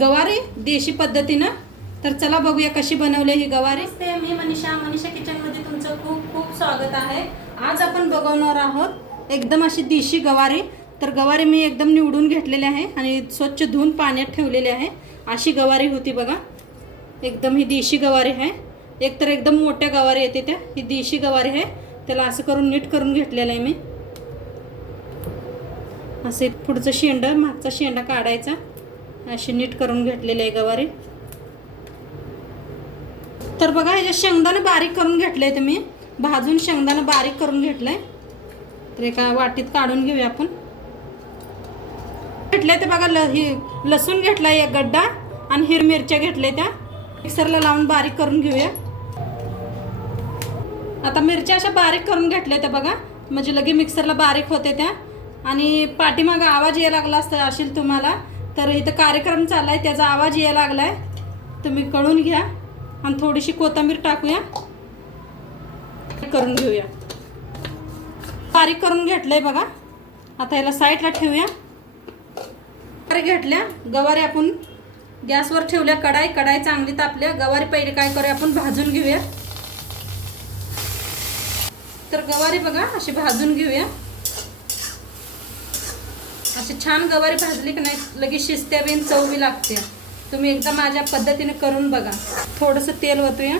गवारी देशी पद्धतीनं. तर चला बघूया कशी बनवली ही गवारी. ते मी मनीषा. मनीषा किचनमध्ये तुमचं खूप खूप स्वागत आहे. आज आपण बघवणार आहोत एकदम अशी देशी गवारी. तर गवारी मी एकदम निवडून घेतलेली आहे आणि स्वच्छ धुवून पाण्यात ठेवलेली आहे. अशी गवारी होती बघा. एकदम ही देशी गवारी आहे. एक तर एकदम मोठ्या गवारी येते त्या. ही देशी गवारी आहे. त्याला असं करून नीट करून घेतलेलं आहे मी. असे पुढचं शेंडं मागचा शेंडा काढायचा. अशी नीट करून घेतलेली आहे गवारी. तर बघा ह्याच्या शेंगदाणं बारीक करून घेतलंय तुम्ही भाजून शेंगदाणं बारीक करून घेतलंय. तर एका वाटीत काढून घेऊया आपण. घेतलंय ते बघा ल ही लसूण घेतलाय एक गड्डा आणि हिर मिरच्या घेतल्या त्या. मिक्सरला लावून बारीक करून घेऊया. आता मिरच्या अशा बारीक करून घेतल्या त्या बघा. म्हणजे लगे मिक्सरला बारीक होते त्या. आणि पाठीमागं आवाज यायला लागला असता असेल तुम्हाला तर इथं कार्यक्रम चाललाय त्याचा आवाज यायला लागला आहे तुम्ही कळून घ्या आणि थोडीशी कोथिंबीर टाकूया. करून घेऊया. बारीक करून घेतलं आहे बघा. आता याला साईडला ठेवूया. गवारी घेतल्या. गवारी आपण गॅसवर ठेवल्या. कढाई कढाई चांगली तापल्या. गवारी पहिले काय करूया आपण? भाजून घेऊया. तर गवारी बघा अशी भाजून घेऊया. अशी छान गवारी भाजली की नाही लगेच शिजत्या बीन चव बी लागते तुम्ही एकदा माझ्या पद्धतीने करून बघा. थोडंसं तेल ओतूया.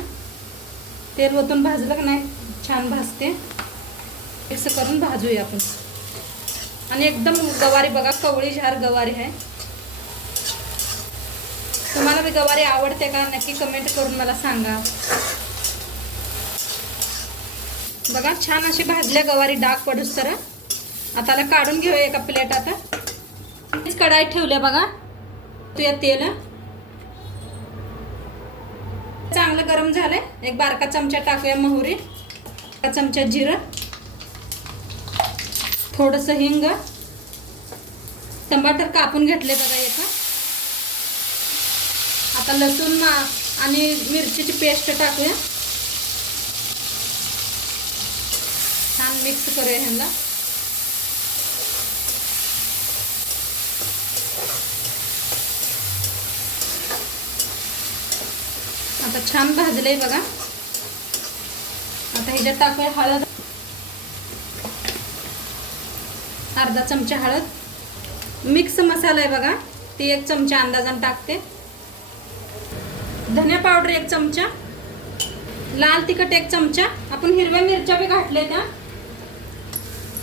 तेल ओतून भाजलं की नाही छान भाजते. मिक्स करून भाजूया आपण. आणि एकदम गवारी बघा कवळी झार गवारी आहे. तुम्हाला मी गवारी आवडते का नक्की कमेंट करून मला सांगा. बघा छान अशी भाजल्या गवारी डाग पडूस तर. आता काढून घेऊया एका प्लेट आता. कढाईत कढाई ठेवल्या बघा. तुया तेल. चांगलं गरम झालंय. एक बारका चमचा टाकूया मोहरी. एका चमचा जिरं. थोडंसं हिंग. टमाटर कापून घेतले बघा एका. आता लसूण मा आणि मिरचीची पेस्ट टाकूया. छान मिक्स करूया ह्यांना. आता छान भाजलंय बघा. आता ह्याच्यात टाकूया हळद. अर्धा चमचा हळद. मिक्स मसाला आहे बघा. ती एक चमचा अंदाजान टाकते. धनिया पावडर एक चमचा. लाल तिखट एक चमचा. आपण हिरव्या मिरच्या बी घातल्या त्या.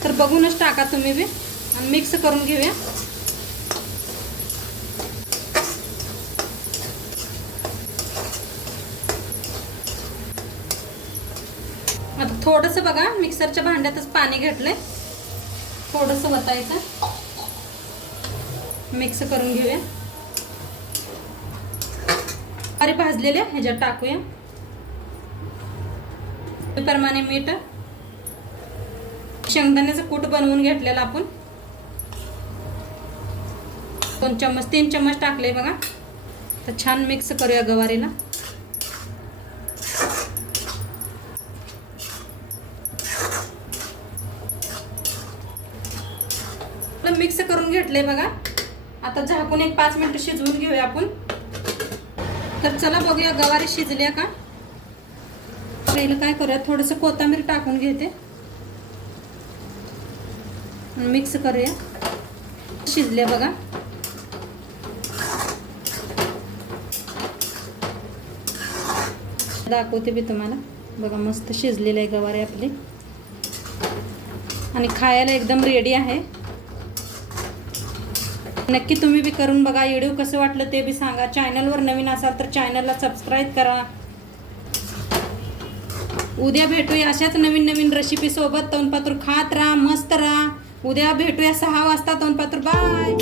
तर बघूनच टाका तुम्ही बी. आणि मिक्स करून घेऊया. आता थोडंसं बघा मिक्सरच्या भांड्यातच पाणी घेतलंय. थोडंसं वतायचं. मिक्स करून घेऊया. अरे भाजलेल्या ह्याच्यात टाकूया. प्रमाणे मीठ शेंगदाण्याचं कूट बनवून घेतलेलं आपण. दोन चम्मच तीन चम्मच टाकले बघा. तर छान मिक्स करूया गवारीला. मिक्स करून घेतले बघा. आता झाकून एक पाच मिनटं शिजवून घेऊया आपण. तर चला बघूया गवारी शिजल्या का? पहिलं काय करूया थोडंसं कोथिंबीर टाकून घेते. मिक्स करूया. शिजल्या बघा. दाखवते मी तुम्हाला. बघा मस्त शिजलेलं आहे गवारी आपली. आणि खायला एकदम रेडी आहे. नक्की तुम्ही बी करून बघा. व्हिडिओ कसं वाटलं ते बी सांगा. चॅनलवर नवीन असाल तर चॅनलला सबस्क्राईब करा. उद्या भेटूया अशाच नवीन नवीन रेसिपीसोबत तोंडपात्र खात राहा मस्त राहा. उद्या भेटूया सहा वाजता. तोंडपात्र बाय